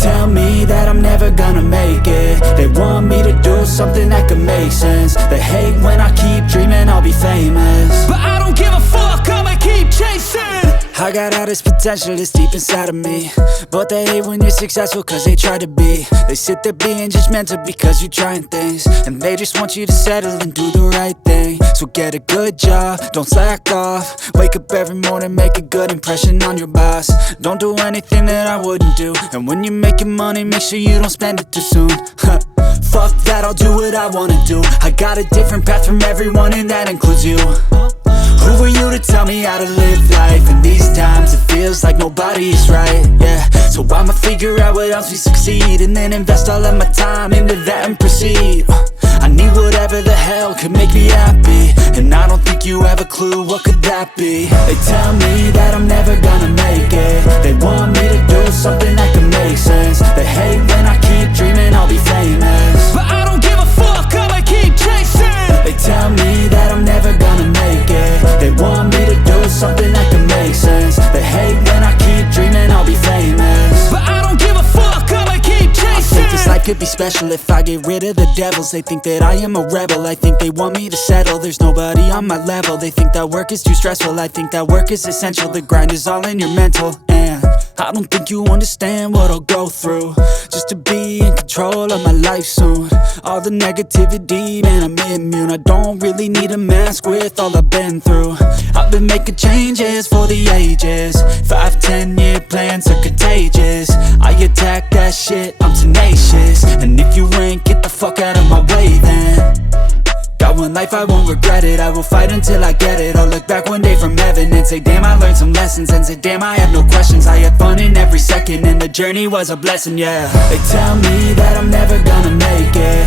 tell me that I'm never gonna make it. They want me to do something that could make sense. They hate when I keep dreaming I'll be famous, but I don't give a fuck, I'ma keep chasing. I got all this potential that's deep inside of me, but they hate when you're successful cause they try to be. They sit there being judgmental because you're trying things, and they just want you to settle and do the right thing. So get a good job, don't slack off. Wake up every morning, make a good impression on your boss. Don't do anything that I wouldn't do, and when you're making money, make sure you don't spend it too soon. Fuck that, I'll do what I wanna do. I got a different path from everyone, and that includes you. Who are you to tell me how to live life? In these times it feels like nobody is right, yeah. So I'ma figure out what else we succeed, and then invest all of my time into that and proceed. I need whatever the hell could make me happy, and I don't think you have a clue what could that be. They tell me that I'm never gonna make it. They want me to do something that could make sense. They hate when I keep dreaming I'll be famous, but I don't give a fuck, I'ma keep chasing. They tell me that I'm never gonna make it. They want me to do something that can make sense. They hate when I keep dreaming I'll be famous, but I don't give a fuck, I'ma keep chasing. I think this life could be special if I get rid of the devils. They think that I am a rebel, I think they want me to settle. There's nobody on my level. They think that work is too stressful, I think that work is essential. The grind is all in your mental, and I don't think you understand what I'll go through just to be in control of my life soon. All the negativity, man, I'm immune. I don't really need a mask with all I've been through. I've been making changes for the ages. 5-10 year plans are contagious. I attack that shit, I'm tenacious. And if you ain't, get the fuck out of my way then. Got one life, I won't regret it. I will fight until I get it. I'll look back one day from heaven and say, damn, I learned some lessons. And say, damn, I had no questions. I had fun in every second, and the journey was a blessing, yeah. They tell me that I'm never gonna make it.